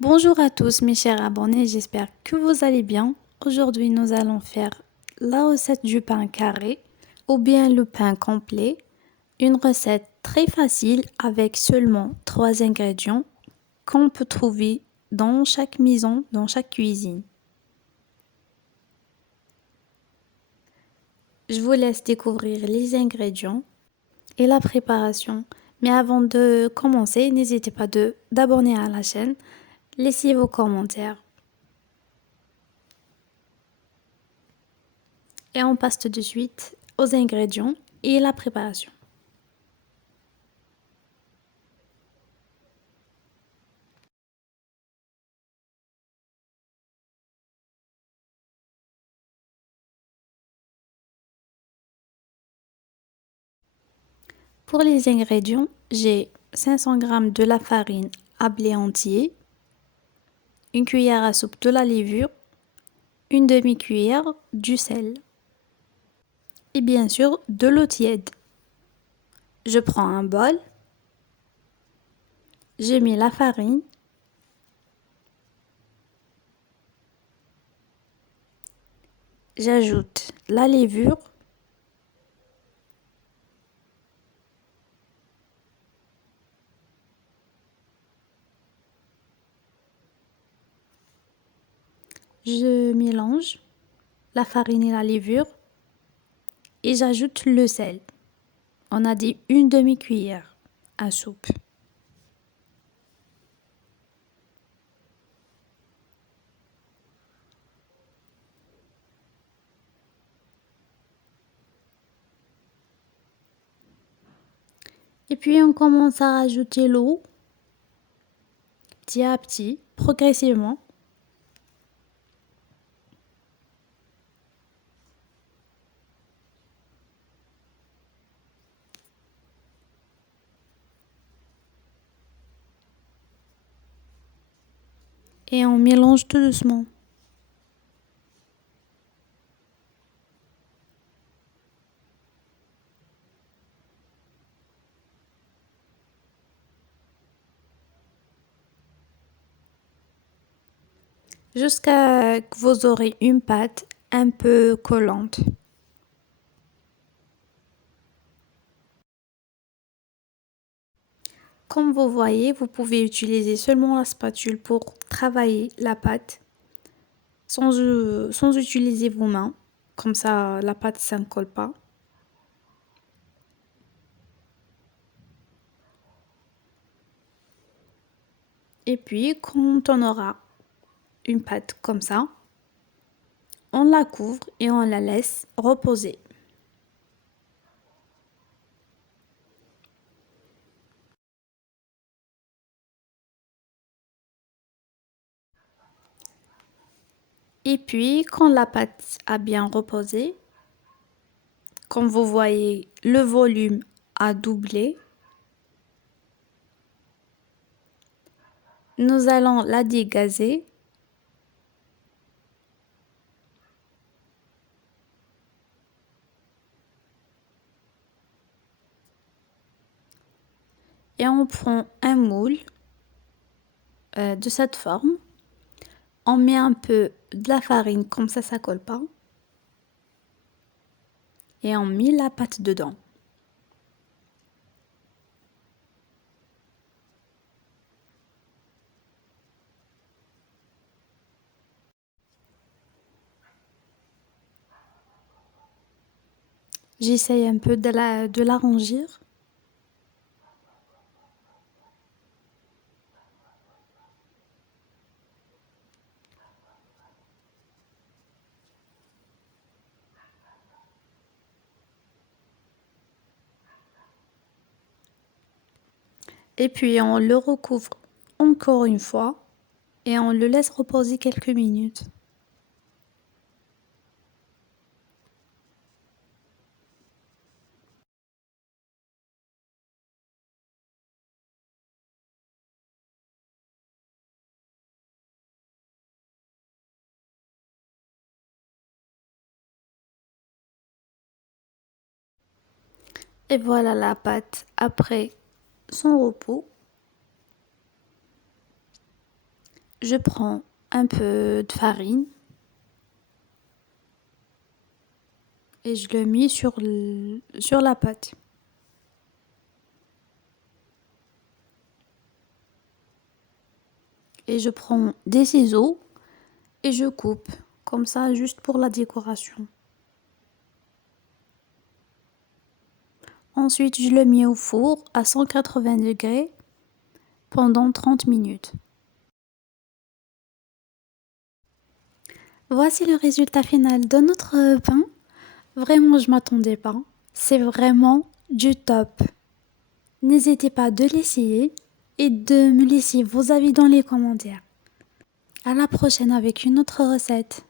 Bonjour à tous mes chers abonnés, j'espère que vous allez bien. Aujourd'hui, nous allons faire la recette du pain carré ou bien le pain complet. Une recette très facile avec seulement 3 ingrédients qu'on peut trouver dans chaque maison, dans chaque cuisine. Je vous laisse découvrir les ingrédients et la préparation. Mais avant de commencer, n'hésitez pas d'abonner à la chaîne, laissez vos commentaires. Et on passe tout de suite aux ingrédients et la préparation. Pour les ingrédients, j'ai 500 g de la farine à blé entier, une cuillère à soupe de la levure, une demi-cuillère du sel et bien sûr de l'eau tiède. Je prends un bol, je mets la farine, j'ajoute la levure, je mélange la farine et la levure et j'ajoute le sel. On a dit une demi-cuillère à soupe. Et puis on commence à rajouter l'eau petit à petit, progressivement. Et on mélange tout doucement. Jusqu'à que vous aurez une pâte un peu collante. Comme vous voyez, vous pouvez utiliser seulement la spatule pour travailler la pâte sans utiliser vos mains. Comme ça, la pâte ne colle pas. Et puis, quand on aura une pâte comme ça, on la couvre et on la laisse reposer. Et puis, quand la pâte a bien reposé, comme vous voyez, le volume a doublé. Nous allons la dégazer. Et on prend un moule de cette forme. On met un peu de la farine, comme ça colle pas. Et on met la pâte dedans. J'essaye un peu de l'arrangir. Et puis on le recouvre encore une fois et on le laisse reposer quelques minutes. Et voilà la pâte après son repos. Je prends un peu de farine et je le mets sur la pâte. Et je prends des ciseaux et je coupe, comme ça, juste pour la décoration. Ensuite, je le mets au four à 180 degrés pendant 30 minutes. Voici le résultat final de notre pain. Vraiment, je m'attendais pas. C'est vraiment du top. N'hésitez pas de l'essayer et de me laisser vos avis dans les commentaires. À la prochaine avec une autre recette.